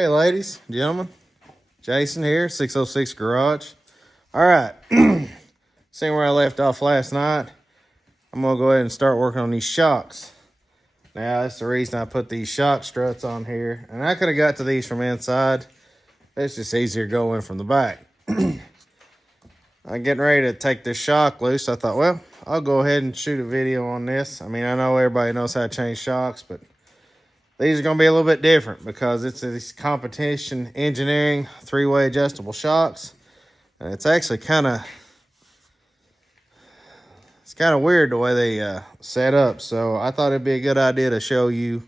Hey, ladies, gentlemen. Jason here, 606 Garage. All right. Seeing where I left off last night, I'm going to go ahead and start working on these shocks. Now, that's the reason I put these shock struts on here. And I could have got to these from inside. It's just easier going from the back. I'm getting ready to take this shock loose. I thought, well, I'll go ahead and shoot a video on this. I mean, I know everybody knows how to change shocks, but these are going to be a little bit different because it's these competition engineering 3-way adjustable shocks. And it's actually kind of weird the way they set up. So I thought it'd be a good idea to show you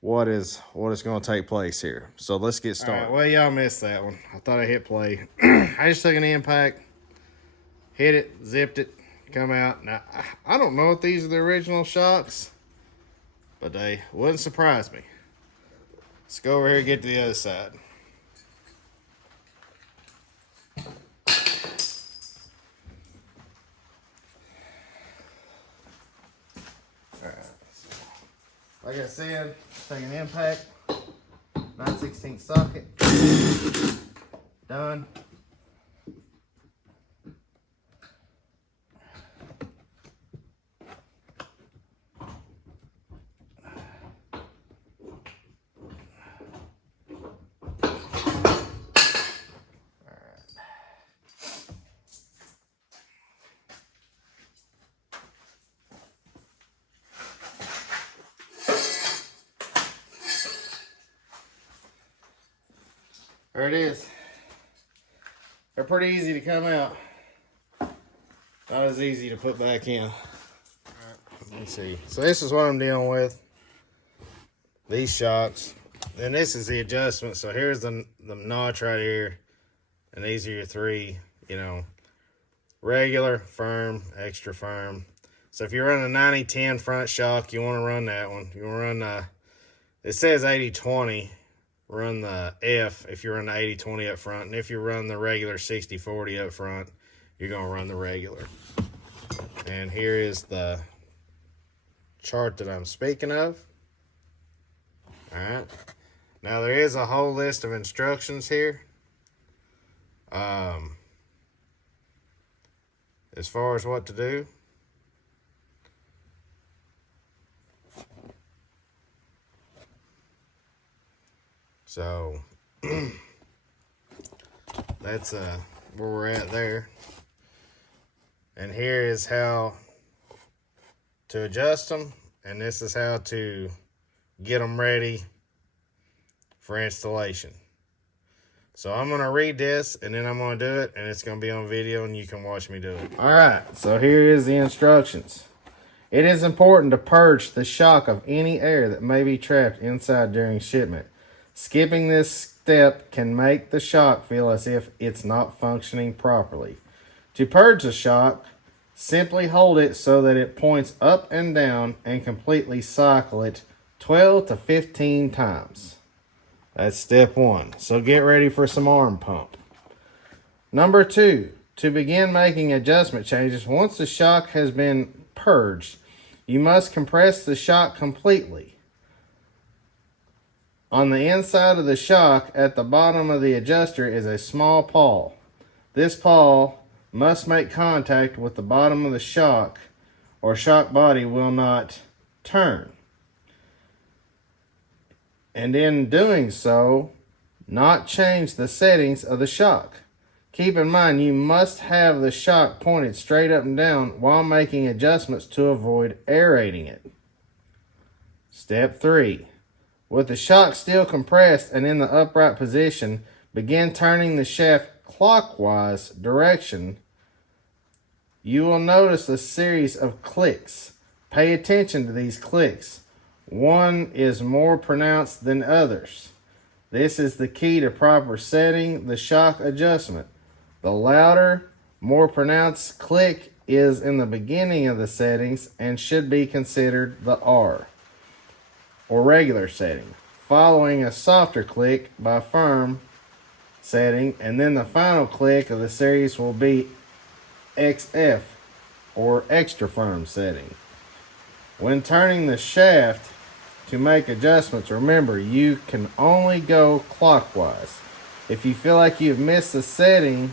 what is going to take place here. So let's get started. All right, well, y'all missed that one. I thought I hit play. I just took an impact, hit it, zipped it, come out. Now, I don't know if these are the original shocks, but they wouldn't surprise me. Let's go over here and get to the other side. Alright. Like I said, take an impact, 9/16 socket. Done. There it is. They're pretty easy to come out. Not as easy to put back in. Alright, let me see. So this is what I'm dealing with. These shocks. Then this is the adjustment. So here's the notch right here. And these are your three, regular, firm, extra firm. So if you're running a 90-10 front shock, you want to run that one. You want to run, it says 80-20. Run the F if you run the 80-20 up front. And if you run the regular 60-40 up front, you're going to run the regular. And here is the chart that I'm speaking of. Alright. Now there is a whole list of instructions here. As far as what to do. So, that's where we're at there. And here is how to adjust them. And this is how to get them ready for installation. So I'm going to read this and then I'm going to do it. And it's going to be on video and you can watch me do it. All right, so here is the instructions. It is important to purge the shock of any air that may be trapped inside during shipment. Skipping this step can make the shock feel as if it's not functioning properly. To purge the shock, simply hold it so that it points up and down and completely cycle it 12 to 15 times. That's step 1. So get ready for some arm pump. Number 2, to begin making adjustment changes, once the shock has been purged, you must compress the shock completely. On the inside of the shock, at the bottom of the adjuster, is a small pawl. This pawl must make contact with the bottom of the shock, or shock body will not turn. And in doing so, not change the settings of the shock. Keep in mind, you must have the shock pointed straight up and down while making adjustments to avoid aerating it. Step 3. With the shock still compressed and in the upright position, begin turning the shaft clockwise direction. You will notice a series of clicks. Pay attention to these clicks. One is more pronounced than others. This is the key to proper setting the shock adjustment. The louder, more pronounced click is in the beginning of the settings and should be considered the R, or regular setting, following a softer click by firm setting, and then the final click of the series will be XF, or extra firm setting. When turning the shaft, to make adjustments, remember you can only go clockwise. If you feel like you've missed the setting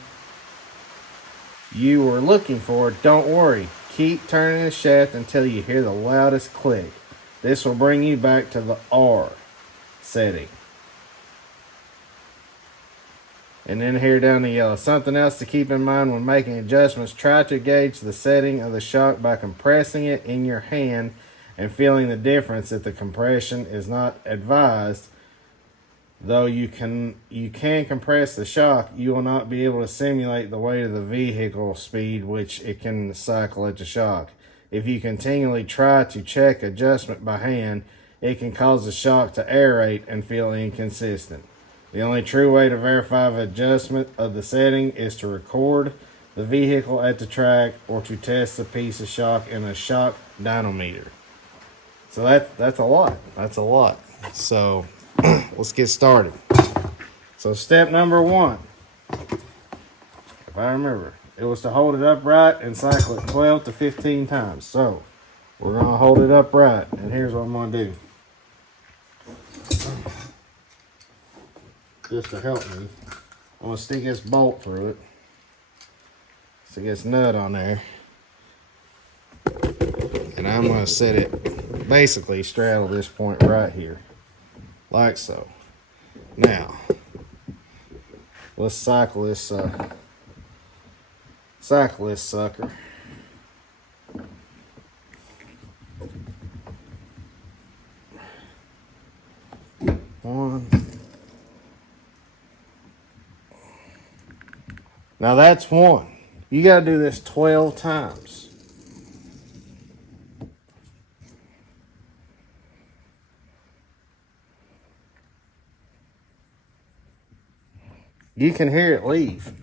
you were looking for, don't worry. Keep turning the shaft until you hear the loudest click. This will bring you back to the R setting. And then here down the yellow. Something else to keep in mind when making adjustments, try to gauge the setting of the shock by compressing it in your hand and feeling the difference. If the compression is not advised, though you can compress the shock, you will not be able to simulate the weight of the vehicle speed which it can cycle at the shock. If you continually try to check adjustment by hand, it can cause the shock to aerate and feel inconsistent. The only true way to verify the adjustment of the setting is to record the vehicle at the track or to test the piece of shock in a shock dynamometer. So that's a lot. That's a lot. So let's get started. So step number 1, if I remember, it was to hold it upright and cycle it 12 to 15 times. So we're going to hold it upright, and here's what I'm going to do. Just to help me, I'm going to stick this bolt through it. Stick this nut on there. And I'm going to set it, basically straddle this point right here. Like so. Now, let's cycle this sucker. 1. Now that's 1. You got to do this 12 times. You can hear it leave.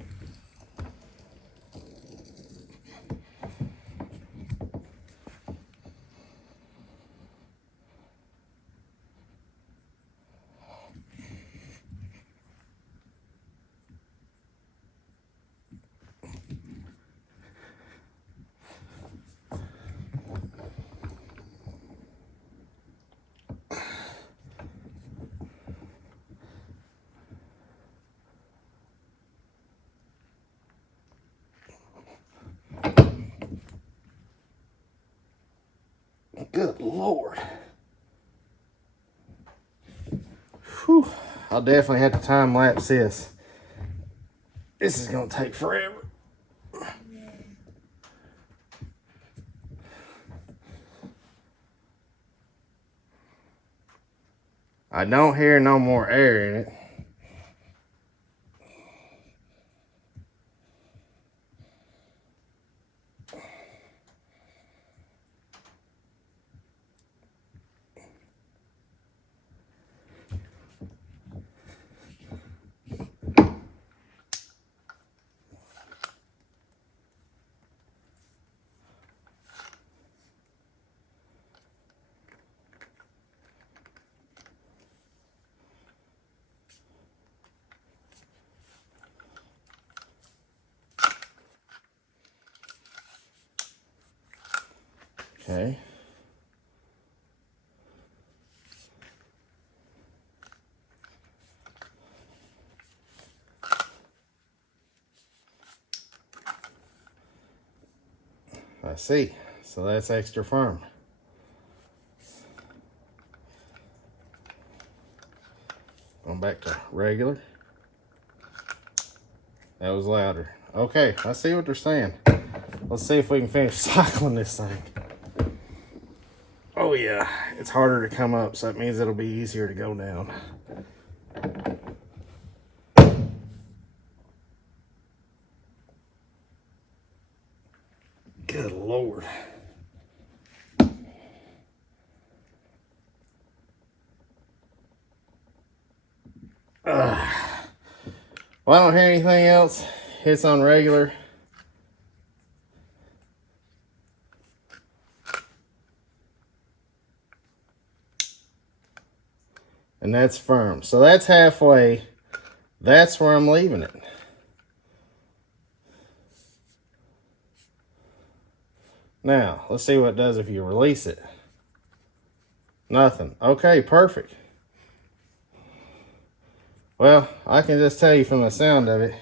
Good Lord. Whew. I'll definitely have to time lapse this. This is going to take forever. I don't hear no more air in it. Okay. I see. So that's extra firm. Going back to regular. That was louder. Okay, I see what they're saying. Let's see if we can finish cycling this thing. Oh yeah, it's harder to come up, so that means it'll be easier to go down. Good Lord. Well, I don't hear anything else. It's on regular. And that's firm. So that's halfway. That's where I'm leaving it. Now, let's see what it does if you release it. Nothing. Okay, perfect. Well, I can just tell you from the sound of it,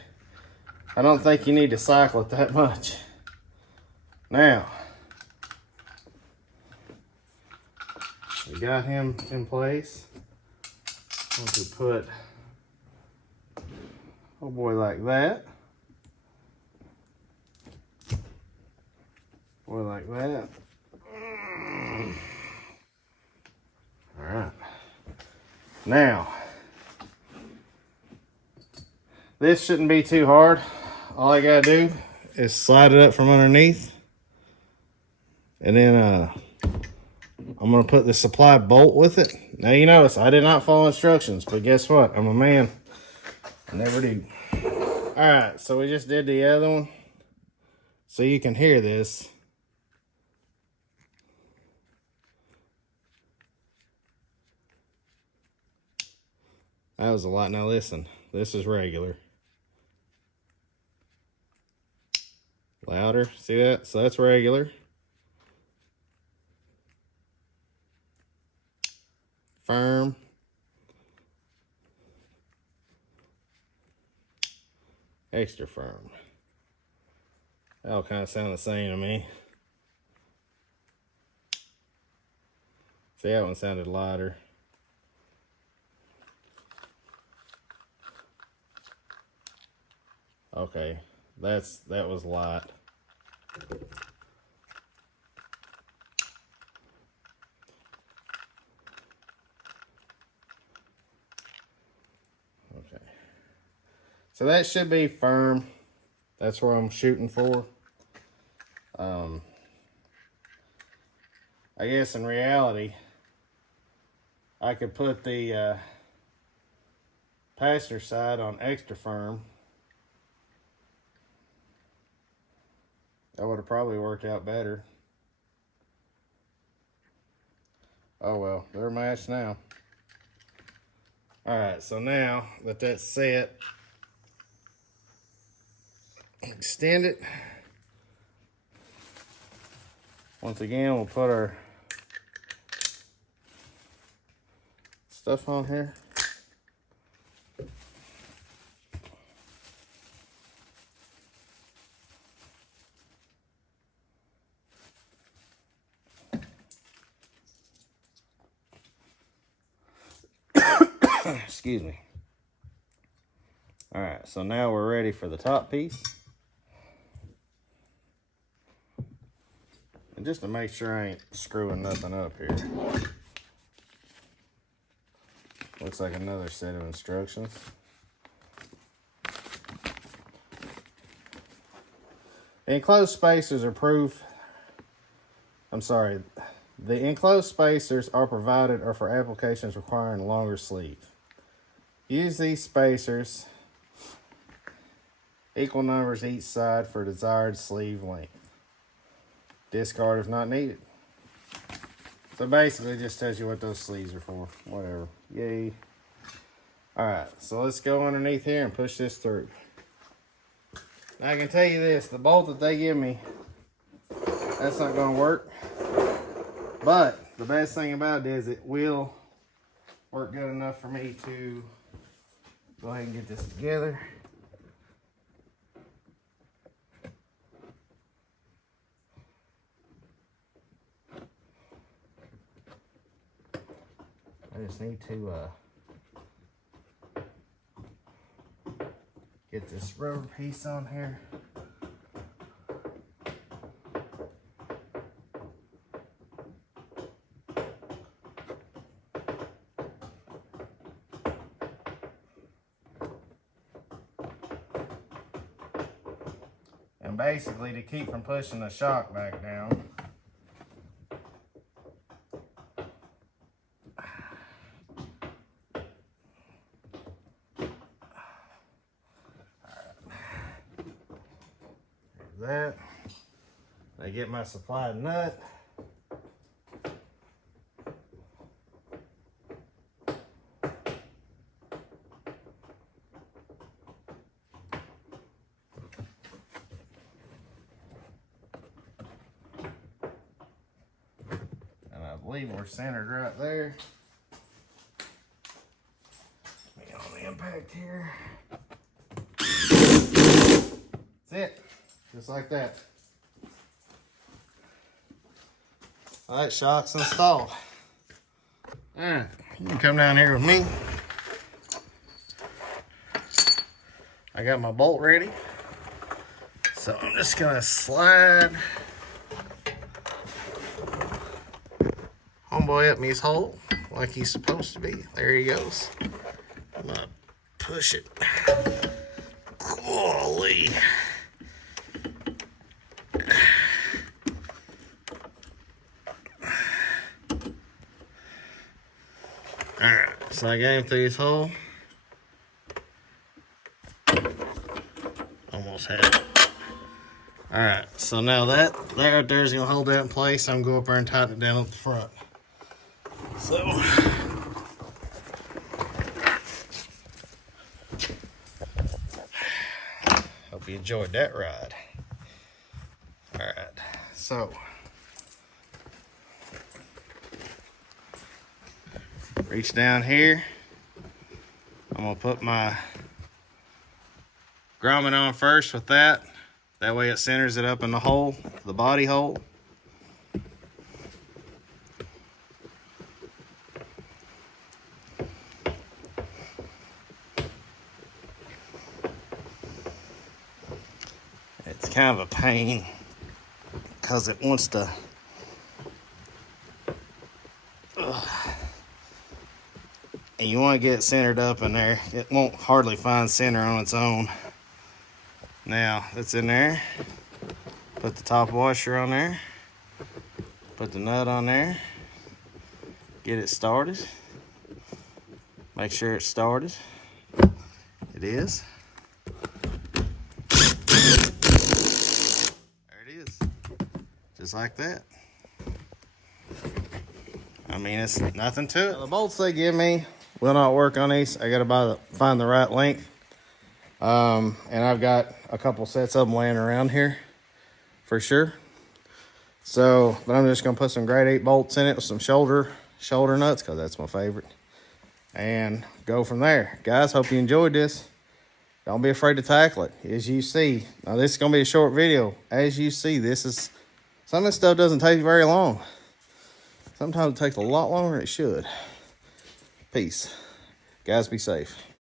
I don't think you need to cycle it that much. Now, we got him in place. I'm going to put, oh boy, like that. Boy, like that. All right. Now, this shouldn't be too hard. All I gotta do is slide it up from underneath. And then I'm gonna put the supply bolt with it. Now you notice I did not follow instructions, but guess what? I'm a man. I never do. All right, so we just did the other one. So you can hear this. That was a lot. Now listen, this is regular. Louder, see that? So that's regular. Firm. Extra firm. That all kind of sound the same to me. See, that one sounded lighter. Okay, that was light. Okay. So that should be firm. That's where I'm shooting for. I guess in reality, I could put the passenger side on extra firm. That would have probably worked out better. Oh well, they're matched now. All right, so now that that's set, extend it. Once again, we'll put our stuff on here. Excuse me. All right, so now we're ready for the top piece. And just to make sure I ain't screwing nothing up here. Looks like another set of instructions. The enclosed spacers are the enclosed spacers are provided or for applications requiring a longer sleeve. Use these spacers, equal numbers each side for desired sleeve length. Discard if not needed. So basically it just tells you what those sleeves are for. Whatever. Yay. Alright, so let's go underneath here and push this through. Now I can tell you this, the bolt that they give me, that's not going to work. But the best thing about it is it will work good enough for me to go ahead and get this together. I just need to get this rubber piece on here. And basically to keep from pushing the shock back down, that. I get my supplied nut. And I believe we're centered right there. Let me get on the impact here. That's it. Just like that. All right, shocks installed. All right, you can come down here with me. I got my bolt ready. So I'm just gonna slide homeboy up in his hole like he's supposed to be. There he goes. I'm gonna push it. Golly. Alright, so I got him through his hole. Almost had it. Alright, so now that right there is going to hold that in place. I'm going to go up there and tighten it down at the front. So, hope you enjoyed that ride. Alright, so reach down here. I'm going to put my grommet on first with that. That way it centers it up in the hole, the body hole. It's kind of a pain because it wants to and you want to get it centered up in there. It won't hardly find center on its own. Now it's in there. Put the top washer on there. Put the nut on there. Get it started. Make sure it's started. It is. There it is. Just like that. I mean, it's nothing to it. Now, the bolts they give me will not work on these. I gotta find the right length. And I've got a couple sets of them laying around here for sure. So, but I'm just gonna put some grade 8 bolts in it with some shoulder nuts, because that's my favorite, and go from there. Guys, hope you enjoyed this. Don't be afraid to tackle it. As you see, now this is gonna be a short video. As you see, some of this stuff doesn't take very long. Sometimes it takes a lot longer than it should. Peace. Guys, be safe.